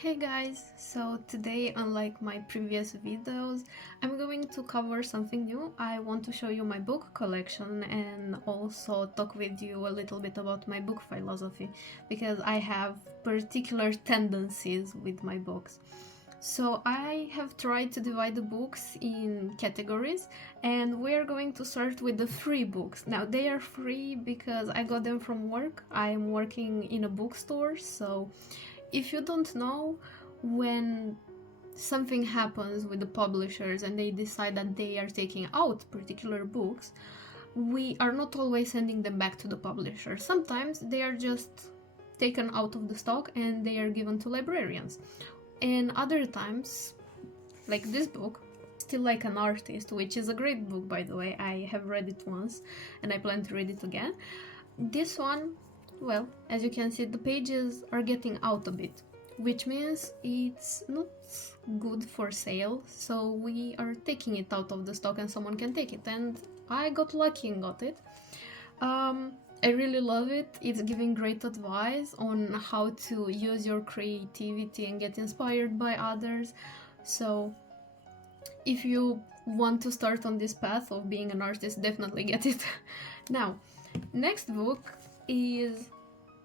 Hey guys, so today, unlike my previous videos, I'm going to cover something new. I want to show you my book collection and also talk with you a little bit about my book philosophy, because I have particular tendencies with my books. So I have tried to divide the books in categories, and we are going to start with the free books. Now they are free because I got them from work. I am working in a bookstore, so if you don't know, when something happens with the publishers and they decide that they are taking out particular books, we are not always sending them back to the publisher. Sometimes they are just taken out of the stock and they are given to librarians. And other times, like this book, Still Like an Artist, which is a great book, by the way. I have read it once and I plan to read it again. This one, well, as you can see, the pages are getting out a bit, which means it's not good for sale, so we are taking it out of the stock and someone can take it, and I got lucky and got it. I really love it. It's giving great advice on how to use your creativity and get inspired by others. So if you want to start on this path of being an artist, definitely get it. Now, next book is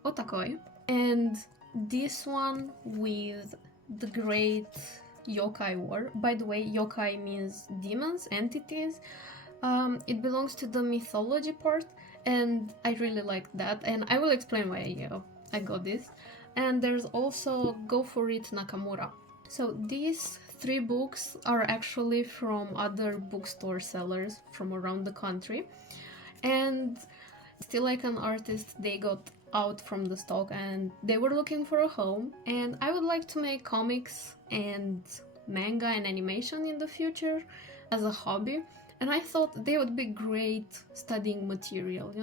Otakoi, and this one with the great yokai war. By the way, yokai means demons, entities. It belongs to the mythology part, and I really like that, and I will explain why I got this. And there's also Go For It Nakamura. So these three books are actually from other bookstore sellers from around the country, and Still Like an Artist, they got out from the stock and they were looking for a home, and I would like to make comics and manga and animation in the future as a hobby, and I thought they would be great studying material,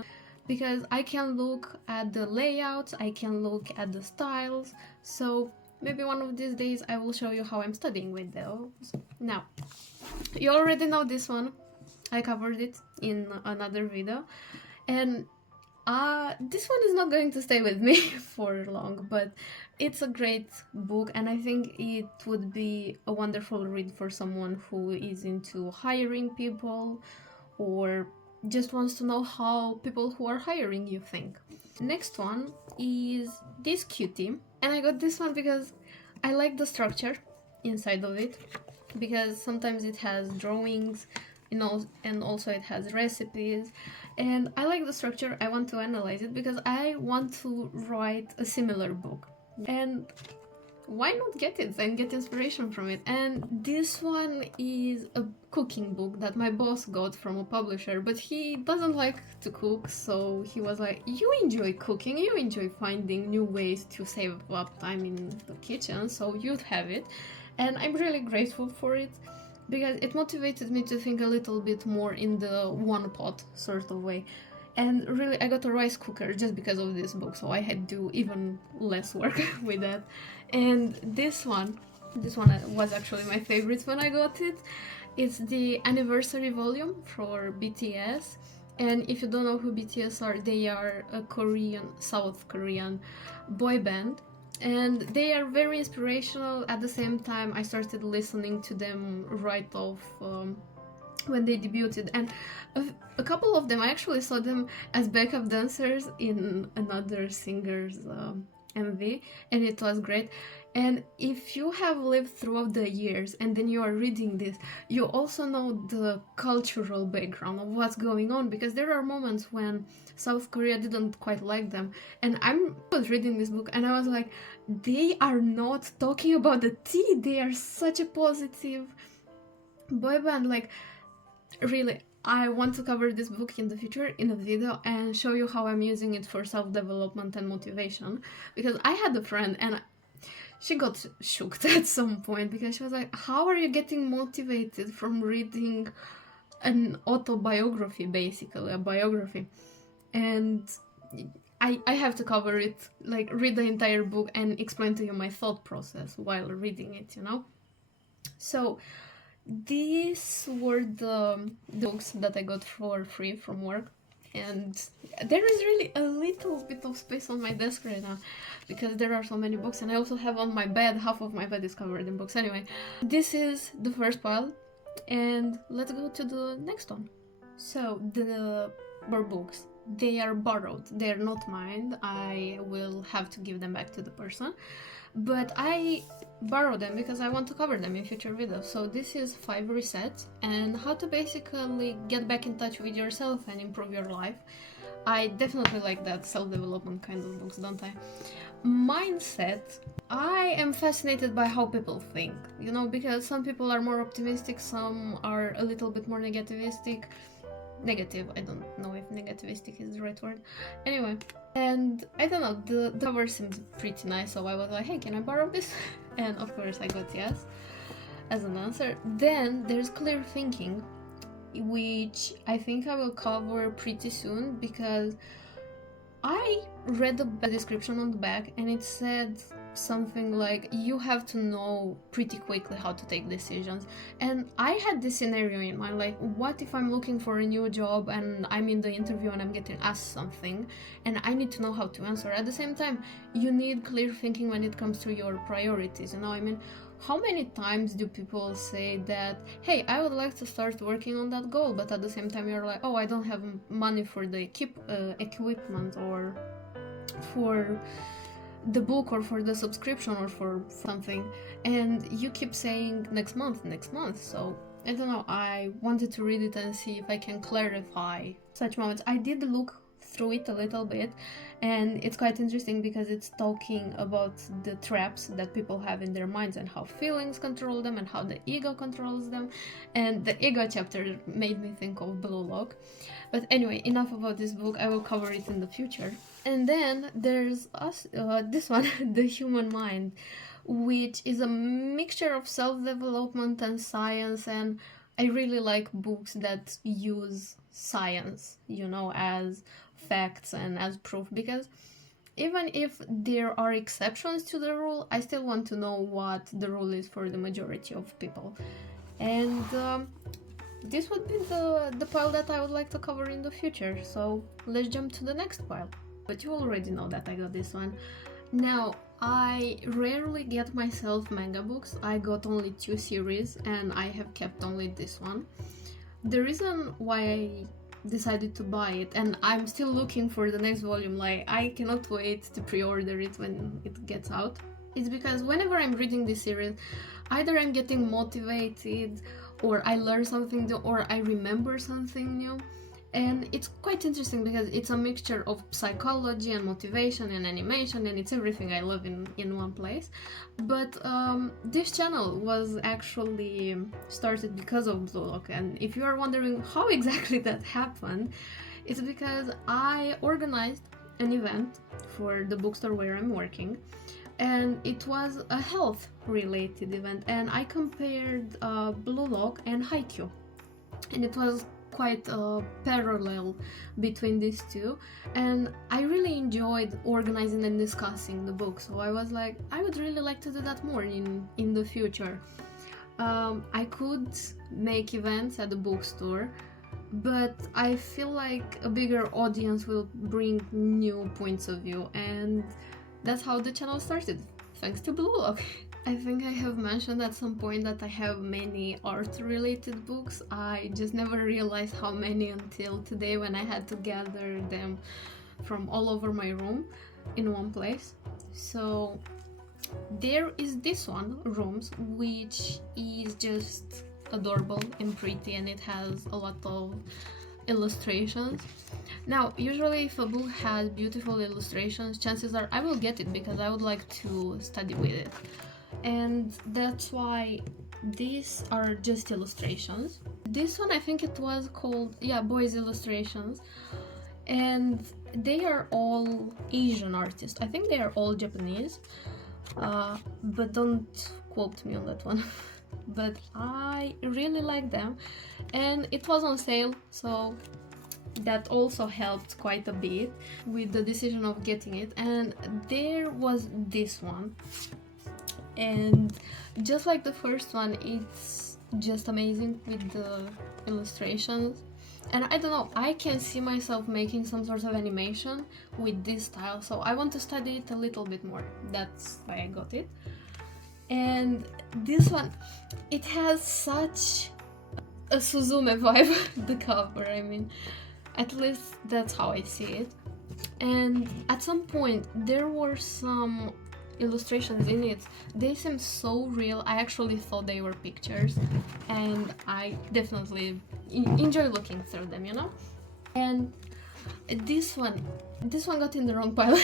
because I can look at the layouts, I can look at the styles, so maybe one of these days I will show you how I'm studying with those. Now, you already know this one, I covered it in another video, and this one is not going to stay with me for long, but it's a great book, and I think it would be a wonderful read for someone who is into hiring people or just wants to know how people who are hiring you think. Next one is this cutie, and I got this one because I like the structure inside of it, because sometimes it has drawings, and also it has recipes, and I like the structure. I want to analyze it because I want to write a similar book, and why not get it and get inspiration from it. And this one is a cooking book that my boss got from a publisher, but he doesn't like to cook, so he was like, you enjoy cooking, you enjoy finding new ways to save up time in the kitchen, so you'd have it. And I'm really grateful for it, because it motivated me to think a little bit more in the one pot sort of way. And really, I got a rice cooker just because of this book, so I had to do even less work with that. And this one was actually my favorite when I got it. It's the anniversary volume for BTS. And if you don't know who BTS are, they are a South Korean boy band, and they are very inspirational. At the same time, I started listening to them right off when they debuted, and a couple of them, I actually saw them as backup dancers in another singer's MV, and it was great. And if you have lived throughout the years and then you are reading this, you also know the cultural background of what's going on, because there are moments when South Korea didn't quite like them, and I was reading this book and I was like, they are not talking about the tea, they are such a positive boy band. Like, really, I want to cover this book in the future in a video and show you how I'm using it for self-development and motivation, because I had a friend and she got shocked at some point, because she was like, how are you getting motivated from reading an autobiography, basically a biography? And I have to cover it, like read the entire book and explain to you my thought process while reading it, So these were the books that I got for free from work. And there is really a little bit of space on my desk right now because there are so many books, and I also have on my bed, half of my bed is covered in books. Anyway, this is the first pile, and let's go to the next one. So the were books. They are borrowed. They are not mine. I will have to give them back to the person. But I borrow them because I want to cover them in future videos. So this is 5 resets and how to basically get back in touch with yourself and improve your life. I definitely like that self-development kind of books, don't I? Mindset. I am fascinated by how people think, you know, because some people are more optimistic, some are a little bit more negativistic. Negative, I don't know if negativistic is the right word. Anyway, and I don't know, the cover seemed pretty nice, so I was like, hey, can I borrow this? And of course I got yes as an answer. Then there's clear thinking, which I think I will cover pretty soon because I read the description on the back and it said something like you have to know pretty quickly how to take decisions. And I had this scenario in mind, like what if I'm looking for a new job and I'm in the interview and I'm getting asked something and I need to know how to answer. At the same time, you need clear thinking when it comes to your priorities, you know. I mean, how many times do people say that, hey, I would like to start working on that goal, but at the same time you're like, oh, I don't have money for the equipment or for the book or for the subscription or for something, and you keep saying next month. So I don't know, I wanted to read it and see if I can clarify such moments. I did look through it a little bit and it's quite interesting because it's talking about the traps that people have in their minds and how feelings control them and how the ego controls them. And the ego chapter made me think of Blue Lock. But anyway, enough about this book, I will cover it in the future. And then there's this one, The Human Mind, which is a mixture of self-development and science, and I really like books that use science, you know, as facts and as proof, because even if there are exceptions to the rule, I still want to know what the rule is for the majority of people. And this would be the pile that I would like to cover in the future, so let's jump to the next pile. But you already know that I got this one. Now, I rarely get myself manga books. I got only 2 series and I have kept only this one. The reason why I decided to buy it, and I'm still looking for the next volume, like I cannot wait to pre-order it when it gets out, is because whenever I'm reading this series, either I'm getting motivated or I learn something new or I remember something new. And it's quite interesting because it's a mixture of psychology and motivation and animation, and it's everything I love in one place. But this channel was actually started because of Blue Lock, and if you are wondering how exactly that happened, it's because I organized an event for the bookstore where I'm working, and it was a health related event, and I compared Blue Lock and Haikyuu, and it was quite a parallel between these two, and I really enjoyed organizing and discussing the book, so I was like, I would really like to do that more in the future. I could make events at the bookstore, but I feel like a bigger audience will bring new points of view, and that's how the channel started, thanks to Blue Lock. I think I have mentioned at some point that I have many art-related books. I just never realized how many until today when I had to gather them from all over my room in one place. So there is this one, Rooms, which is just adorable and pretty, and it has a lot of illustrations. Now, usually if a book has beautiful illustrations, chances are I will get it because I would like to study with it. And that's why these are just illustrations. This one, I think it was called, yeah, Boys Illustrations, and they are all Asian artists. I think they are all Japanese, but don't quote me on that one. But I really like them, and it was on sale, so that also helped quite a bit with the decision of getting it. And there was this one, and just like the first one, it's just amazing with the illustrations. And I don't know, I can see myself making some sort of animation with this style, so I want to study it a little bit more. That's why I got it. And this one, it has such a Suzume vibe, the cover, I mean, at least that's how I see it. And at some point there were some illustrations in it, they seem so real, I actually thought they were pictures, and I definitely enjoy looking through them, you know. And this one got in the wrong pile.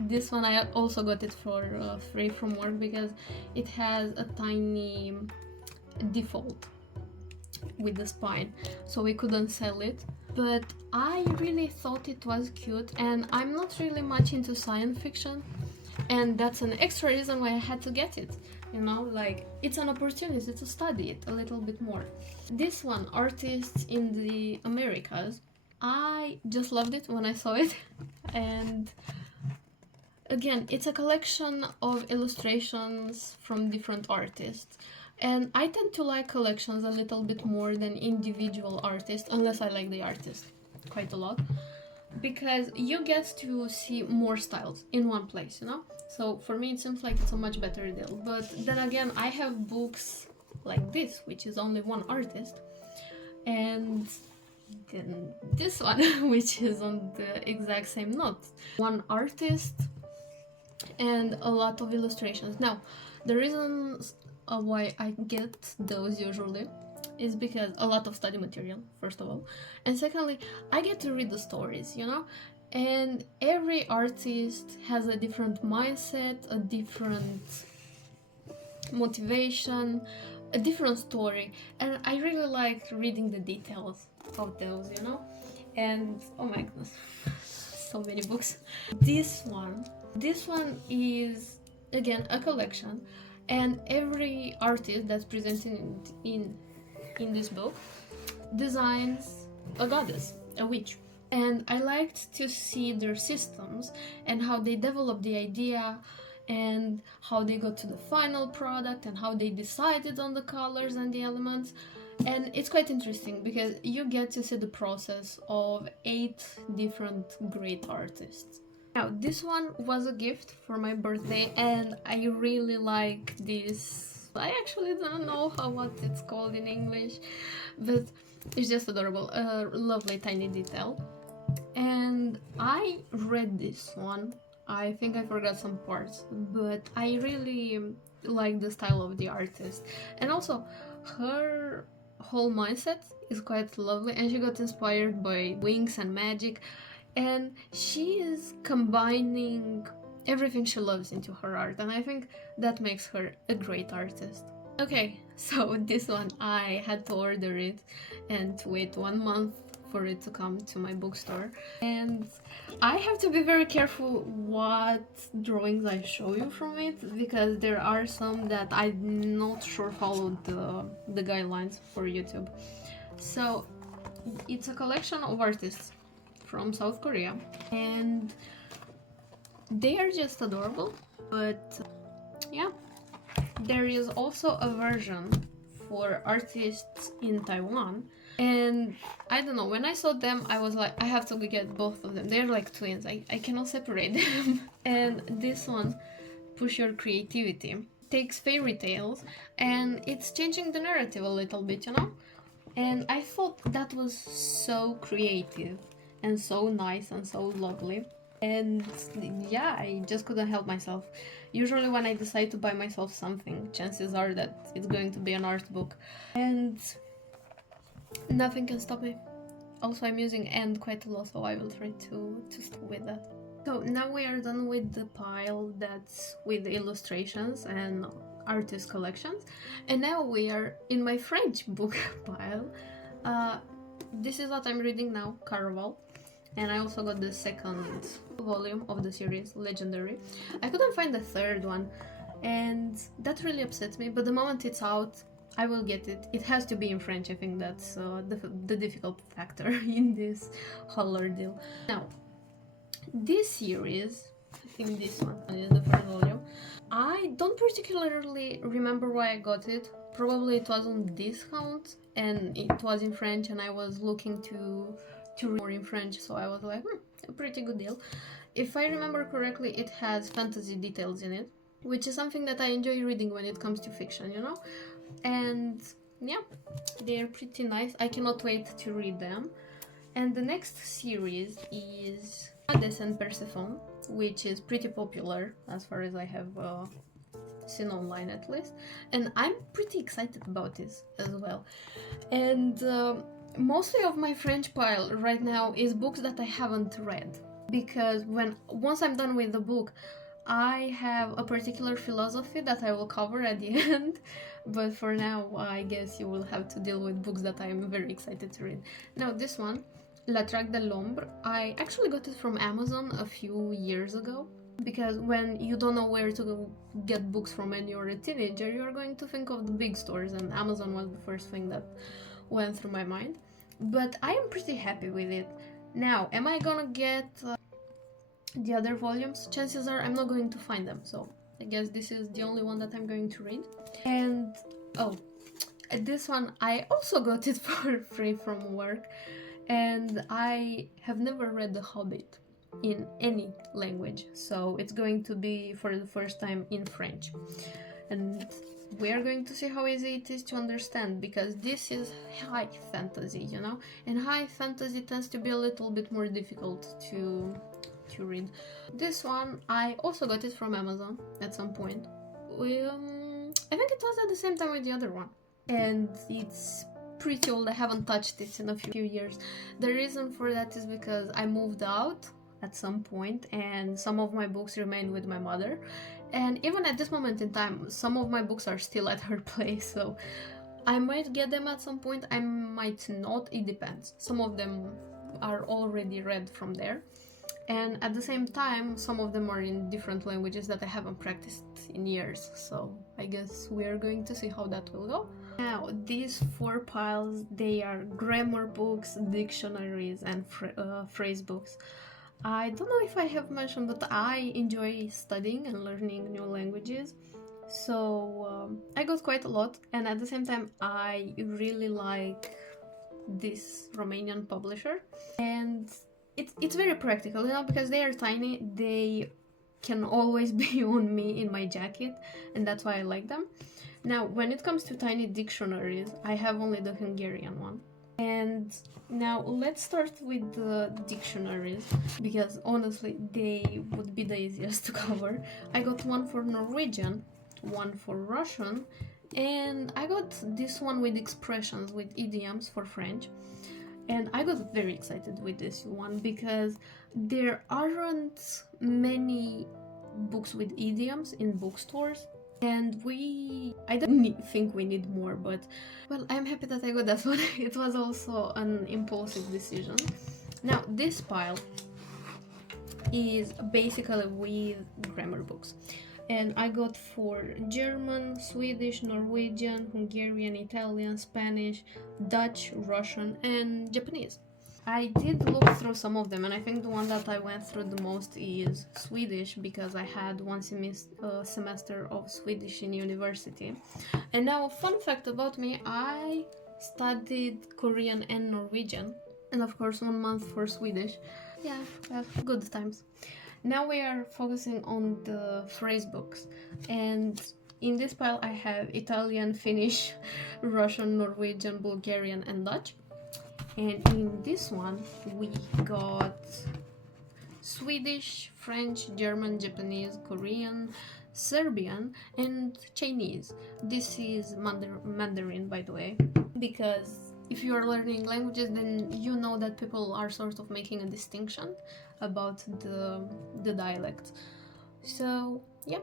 This one I also got it for free from work because it has a tiny default with the spine, so we couldn't sell it. But I really thought it was cute, and I'm not really much into science fiction, and that's an extra reason why I had to get it, you know, like it's an opportunity to study it a little bit more. This one, Artists in the Americas, I just loved it when I saw it. And again, it's a collection of illustrations from different artists, and I tend to like collections a little bit more than individual artists, unless I like the artist quite a lot, because you get to see more styles in one place, you know. So for me it seems like it's a much better deal. But then again, I have books like this, which is only one artist, and then this one, which is on the exact same note, one artist and a lot of illustrations. Now, the reason why I get those usually is because a lot of study material, first of all, and secondly, I get to read the stories, you know, and every artist has a different mindset, a different motivation, a different story, and I really like reading the details of those, you know. And oh my goodness, so many books. This one is again a collection, and every artist that's presented in this book designs a goddess, a witch, and I liked to see their systems and how they developed the idea and how they got to the final product and how they decided on the colors and the elements. And it's quite interesting because you get to see the process of 8 different great artists. Now, this one was a gift for my birthday, and I really like this. I actually don't know what it's called in English, but it's just adorable. A lovely tiny detail. And I read this one. I think I forgot some parts, but I really like the style of the artist. And also, her whole mindset is quite lovely, and she got inspired by wings and magic, and she is combining everything she loves into her art, and I think that makes her a great artist. Okay, so this one I had to order it and wait 1 month for it to come to my bookstore, and I have to be very careful what drawings I show you from it, because there are some that I'm not sure followed the guidelines for YouTube. So it's a collection of artists from South Korea, and they are just adorable. But yeah, there is also a version for artists in Taiwan, and I don't know, when I saw them I was like, I have to get both of them. They're like twins, I cannot separate them. And this one, Push Your Creativity, takes fairy tales and it's changing the narrative a little bit, you know. And I thought that was so creative and so nice and so lovely. And yeah, I just couldn't help myself. Usually when I decide to buy myself something, chances are that it's going to be an art book, and nothing can stop me. Also, I'm using "and" quite a lot, so I will try to stick with that. So now we are done with the pile that's with the illustrations and artist collections, and now we are in my French book pile. This is what I'm reading now, Caraval, and I also got the second volume of the series, Legendary. I couldn't find the third one, and that really upsets me, but the moment it's out, I will get it. It has to be in French. I think that's the difficult factor in this whole ordeal. Now, this series, I think this one is the first volume. I don't particularly remember why I got it. probably it was on discount and it was in French, and I was looking to read more in French, so I was like, a pretty good deal. If I remember correctly, it has fantasy details in it, which is something that I enjoy reading when it comes to fiction, you know? And yeah, they're pretty nice. I cannot wait to read them. And the next series is Hades and Persephone, which is pretty popular as far as I have seen online at least. And I'm pretty excited about this as well. And mostly of my French pile right now is books that I haven't read. Because once I'm done with the book, I have a particular philosophy that I will cover at the end, but for now I guess you will have to deal with books that I'm very excited to read. Now this one, La Traque de l'Ombre, I actually got it from Amazon a few years ago, because when you don't know where to get books from and you're a teenager, you're going to think of the big stores, and Amazon was the first thing that went through my mind. But I am pretty happy with it. Now, am I gonna get the other volumes? Chances are I'm not going to find them, so I guess this is the only one that I'm going to read. And oh, this one I also got it for free from work, and I have never read The Hobbit in any language, so it's going to be for the first time in French. And we are going to see how easy it is to understand, because this is high fantasy, you know, and high fantasy tends to be a little bit more difficult to read. This one I also got it from Amazon at some point. I think it was at the same time with the other one, and it's pretty old. I haven't touched it in a few years. The reason for that is because I moved out at some point and some of my books remained with my mother, and even at this moment in time some of my books are still at her place, so I might get them at some point, I might not, it depends. Some of them are already read from there, and at the same time some of them are in different languages that I haven't practiced in years, so I guess we're going to see how that will go. Now, these 4 piles, they are grammar books, dictionaries, and phrase books. I don't know if I have mentioned, but I enjoy studying and learning new languages, so I got quite a lot, and at the same time I really like this Romanian publisher, and it's very practical, you know, because they are tiny, they can always be on me in my jacket, and that's why I like them. Now, when it comes to tiny dictionaries, I have only the Hungarian one. And now let's start with the dictionaries, because honestly they would be the easiest to cover. I got one for Norwegian, one for Russian, and I got this one with expressions, with idioms for French. And I got very excited with this one because there aren't many books with idioms in bookstores, and I don't think we need more, but well, I'm happy that I got that one. It was also an impulsive decision. Now, this pile is basically with grammar books, and I got for German, Swedish, Norwegian, Hungarian, Italian, Spanish, Dutch, Russian, and Japanese. I did look through some of them, and I think the one that I went through the most is Swedish, because I had one semester of Swedish in university. And now, a fun fact about me, I studied Korean and Norwegian, and of course 1 month for Swedish. Yeah, good times. Now we are focusing on the phrase books, and in this pile I have Italian, Finnish, Russian, Norwegian, Bulgarian, and Dutch. And in this one we got Swedish, French, German, Japanese, Korean, Serbian, and Chinese. This is Mandarin, by the way, because if you are learning languages, then you know that people are sort of making a distinction about the dialect. So yeah,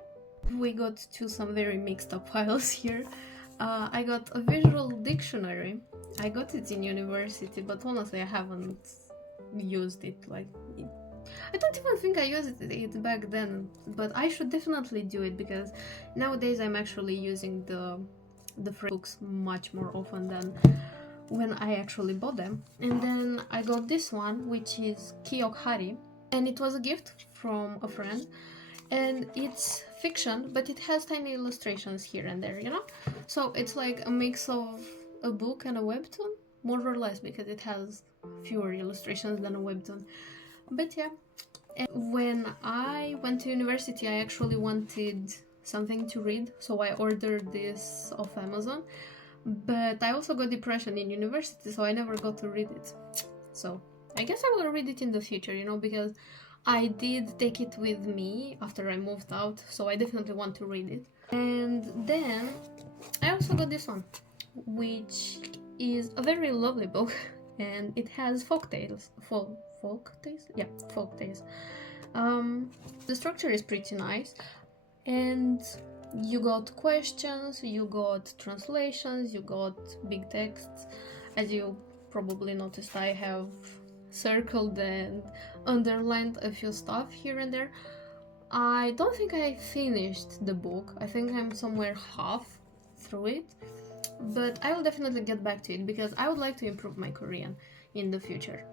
we got to some very mixed up files here. I got a visual dictionary. I got it in university, but honestly I haven't used it. I don't even think I used it back then, but I should definitely do it, because nowadays I'm actually using the phrase books much more often than when I actually bought them. And then I got this one, which is Kiyokhari, and it was a gift from a friend, and it's fiction, but it has tiny illustrations here and there, you know? So it's like a mix of a book and a webtoon, more or less, because it has fewer illustrations than a webtoon. But yeah, and when I went to university, I actually wanted something to read, so I ordered this off Amazon. But I also got depression in university, so I never got to read it. So I guess I will read it in the future, you know, because I did take it with me after I moved out, so I definitely want to read it. And then I also got this one, which is a very lovely book, and it has folk tales. Folk tales? Yeah, folk tales. The structure is pretty nice, and you got questions, you got translations, you got big texts. As you probably noticed, I have circled and underlined a few stuff here and there. I don't think I finished the book. I think I'm somewhere half through it, but I will definitely get back to it because I would like to improve my Korean in the future.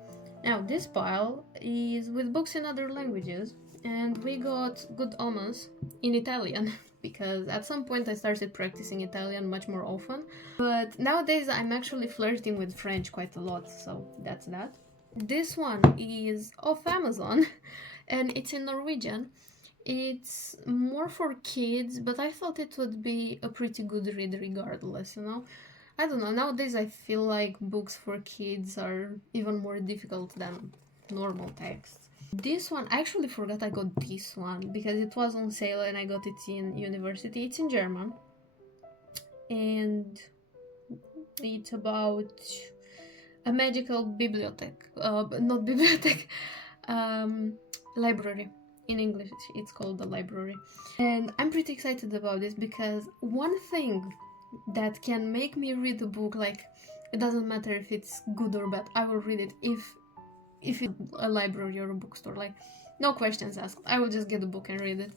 Now, this pile is with books in other languages, and we got Good Omens in Italian because at some point I started practicing Italian much more often, but nowadays I'm actually flirting with French quite a lot, so that's that. This one is off Amazon and it's in Norwegian. It's more for kids, but I thought it would be a pretty good read regardless, you know? I don't know, nowadays I feel like books for kids are even more difficult than normal texts. This one, I actually forgot I got this one because it was on sale and I got it in university. It's in German. And it's about a magical bibliothèque, not bibliothèque, library. In English, it's called the library. And I'm pretty excited about this because one thing that can make me read a book, like, it doesn't matter if it's good or bad, I will read it if it's a library or a bookstore, like, no questions asked, I will just get a book and read it.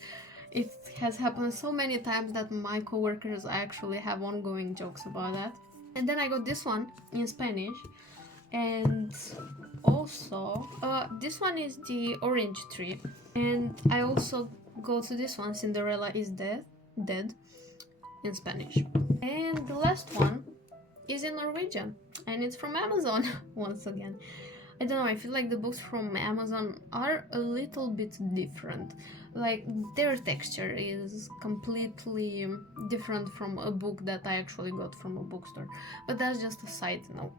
It has happened so many times that my coworkers actually have ongoing jokes about that. And then I got this one in Spanish, and also this one is the Orange Tree, and I also go to this one, Cinderella is dead in Spanish. And the last one is in Norwegian, and it's from Amazon once again. I don't know, I feel like the books from Amazon are a little bit different. Like, their texture is completely different from a book that I actually got from a bookstore. But that's just a side note.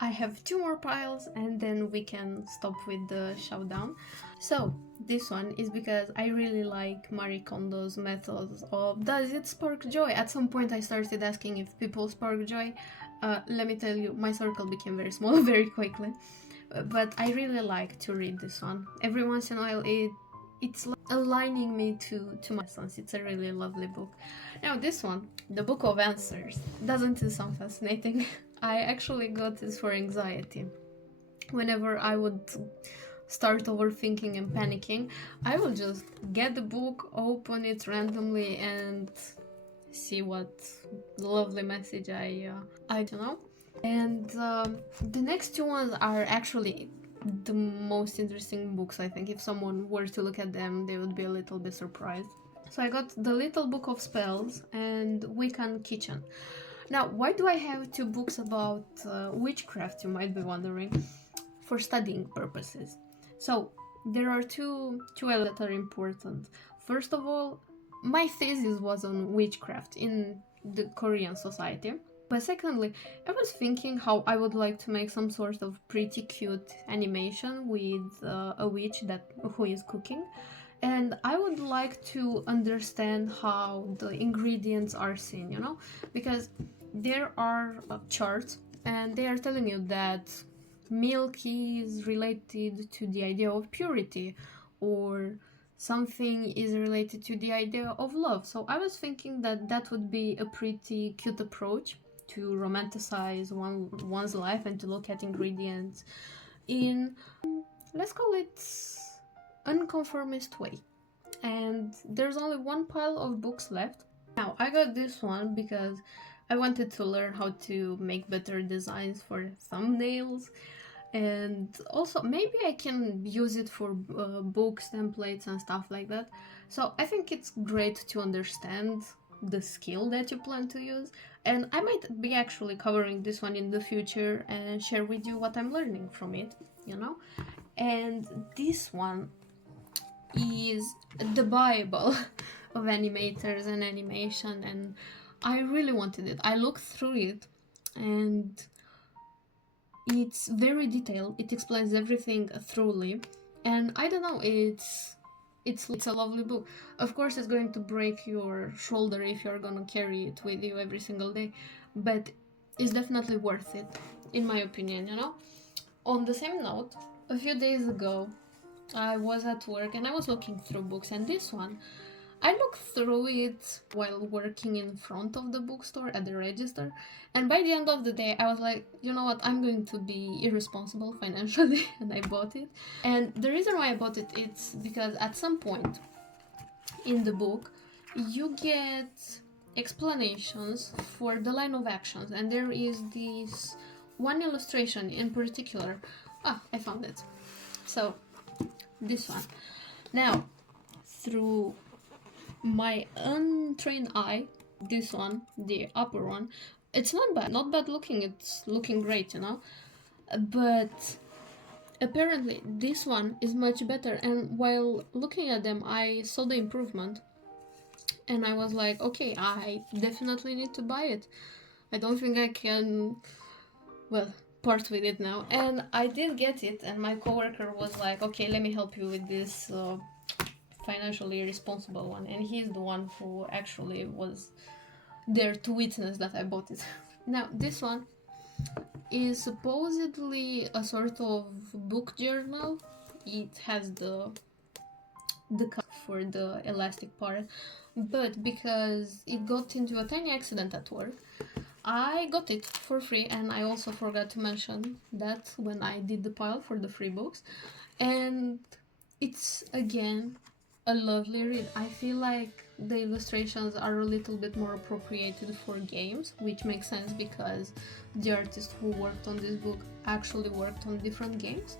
I have 2 more piles and then we can stop with the Showdown. So, this one is because I really like Marie Kondo's methods of does it spark joy? At some point I started asking if people spark joy. Let me tell you, my circle became very small very quickly. But I really like to read this one. Every once in a while it's like aligning me to my sons. It's a really lovely book. Now this one, the Book of Answers. Doesn't it sound fascinating? I actually got this for anxiety. Whenever I would start overthinking and panicking, I will just get the book, open it randomly and see what lovely message I don't know. And the next 2 ones are actually the most interesting books, I think. If someone were to look at them, they would be a little bit surprised. So I got The Little Book of Spells and Wiccan Kitchen. Now, why do I have 2 books about witchcraft, you might be wondering? For studying purposes. So there are two elements that are important. First of all, my thesis was on witchcraft in the Korean society. But secondly, I was thinking how I would like to make some sort of pretty cute animation with a witch who is cooking. And I would like to understand how the ingredients are seen, you know? Because there are charts and they are telling you that milk is related to the idea of purity, or something is related to the idea of love. So I was thinking that that would be a pretty cute approach to romanticize one's life and to look at ingredients in, let's call it, unconformist way. And there's only 1 pile of books left. Now, I got this one because I wanted to learn how to make better designs for thumbnails. And also maybe I can use it for books, templates and stuff like that. So I think it's great to understand the skill that you plan to use, and I might be actually covering this one in the future and share with you what I'm learning from it, you know. And this one is the Bible of animators and animation, and I really wanted it. I looked through it and it's very detailed. It explains everything thoroughly, and I don't know, it's a lovely book. Of course it's going to break your shoulder if you're gonna carry it with you every single day, but it's definitely worth it, in my opinion, you know. On the same note, a few days ago I was at work and I was looking through books, and this one, I looked through it while working in front of the bookstore at the register, and by the end of the day I was like, you know what, I'm going to be irresponsible financially and I bought it. And the reason why I bought it, it's because at some point in the book you get explanations for the line of actions, and there is this one illustration in particular. I found it. So this one. Now, through my untrained eye, this one, the upper one, it's not bad looking, it's looking great, you know. But apparently this one is much better, and while looking at them I saw the improvement and I was like, okay, I definitely need to buy it. I don't think I can, well, part with it now. And I did get it, and my coworker was like, okay, let me help you with this financially responsible one, and he's the one who actually was there to witness that I bought it. Now this one is supposedly a sort of book journal. It has the cut for the elastic part, but because it got into a tiny accident at work, I got it for free, and I also forgot to mention that when I did the pile for the free books. And it's again a lovely read. I feel like the illustrations are a little bit more appropriated for games, which makes sense because the artist who worked on this book actually worked on different games.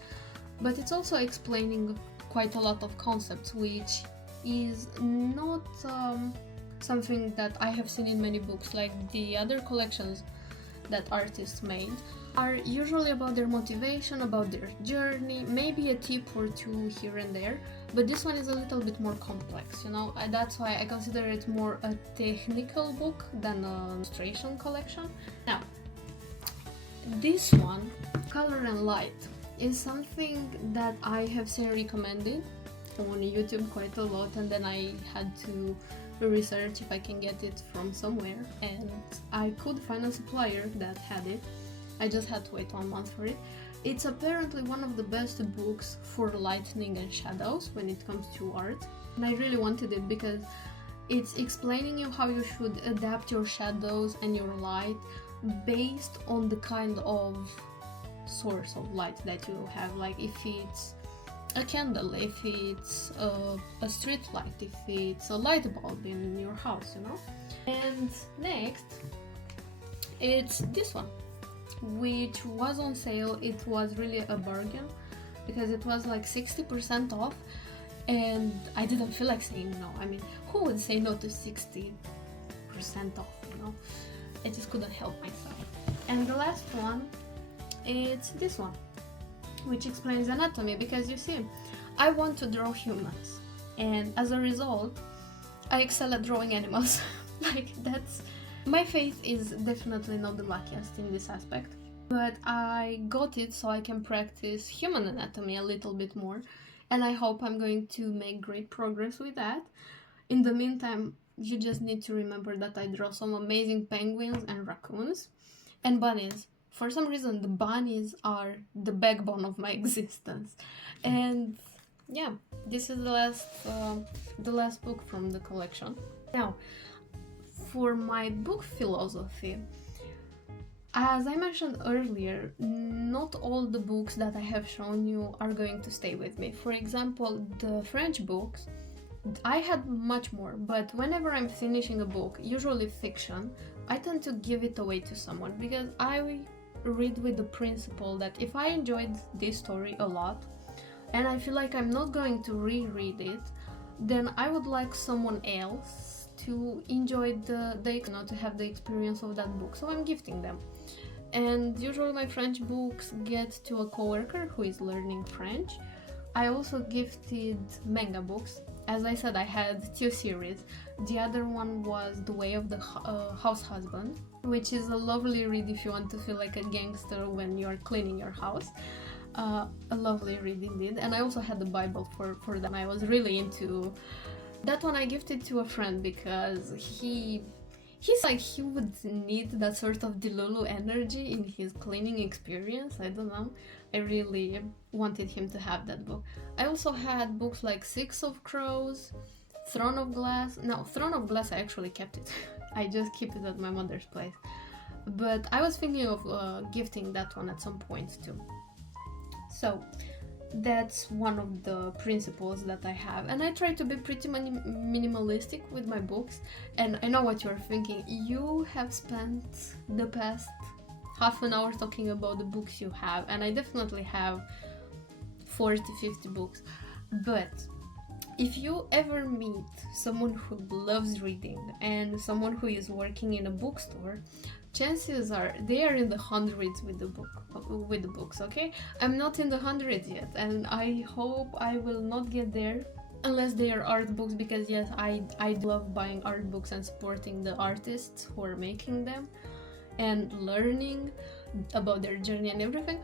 But it's also explaining quite a lot of concepts, which is not something that I have seen in many books. Like the other collections that artists made are usually about their motivation, about their journey, maybe a tip or two here and there, but this one is a little bit more complex, you know. That's why I consider it more a technical book than an illustration collection. Now, this one, Color and Light, is something that I have seen recommended on YouTube quite a lot, and then I had to research if I can get it from somewhere, and I could find a supplier that had it. I just had to wait 1 month for it. It's apparently one of the best books for lightning and shadows when it comes to art, and I really wanted it because it's explaining you how you should adapt your shadows and your light based on the kind of source of light that you have. Like if it's a candle, if it's a street light, if it's a light bulb in your house, you know. And next, it's this one, which was on sale. It was really a bargain because it was like 60% off, and I didn't feel like saying no. I mean, who would say no to 60% off, you know? I just couldn't help myself. And the last one, it's this one, which explains anatomy, because you see, I want to draw humans, and as a result I excel at drawing animals. Like, that's, my faith is definitely not the luckiest in this aspect, but I got it so I can practice human anatomy a little bit more, and I hope I'm going to make great progress with that. In the meantime, you just need to remember that I draw some amazing penguins and raccoons and bunnies. For some reason, the bunnies are the backbone of my existence. And yeah, this is the last book from the collection. Now, for my book philosophy, as I mentioned earlier, not all the books that I have shown you are going to stay with me. For example, the French books, I had much more, but whenever I'm finishing a book, usually fiction, I tend to give it away to someone because I read with the principle that if I enjoyed this story a lot and I feel like I'm not going to reread it, then I would like someone else to enjoy to have the experience of that book, so I'm gifting them. And usually my French books get to a coworker who is learning French. I also gifted manga books. As I said, I had 2 series. The other one was The Way of the House Husband, which is a lovely read if you want to feel like a gangster when you're cleaning your house. A lovely read indeed. And I also had the Bible for that. I was really into that one. I gifted to a friend because he's like, he would need that sort of Delulu energy in his cleaning experience. I don't know. I really wanted him to have that book. I also had books like Six of Crows, Throne of Glass. No, Throne of Glass, I actually kept it. I just keep it at my mother's place. But I was thinking of gifting that one at some point too. So that's one of the principles that I have, and I try to be pretty minimalistic with my books. And I know what you're thinking. You have spent the past half an hour talking about the books you have, and I definitely have 40-50 books. But if you ever meet someone who loves reading and someone who is working in a bookstore, chances are they are in the hundreds with the books, okay? I'm not in the hundreds yet, and I hope I will not get there unless they are art books, because yes, I love buying art books and supporting the artists who are making them and learning about their journey and everything.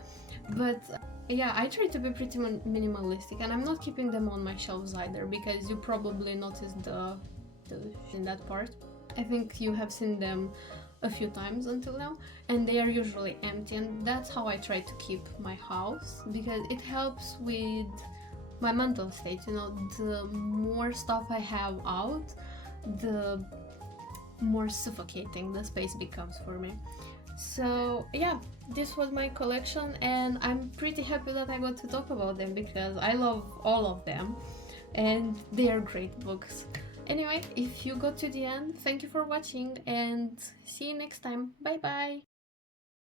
But yeah, I try to be pretty minimalistic, and I'm not keeping them on my shelves either, because you probably noticed the in that part. I think you have seen them a few times until now, and they are usually empty, and that's how I try to keep my house, because it helps with my mental state. You know, the more stuff I have out, the more suffocating the space becomes for me. So yeah, this was my collection, and I'm pretty happy that I got to talk about them because I love all of them and they are great books. Anyway, if you got to the end, thank you for watching and see you next time. Bye bye!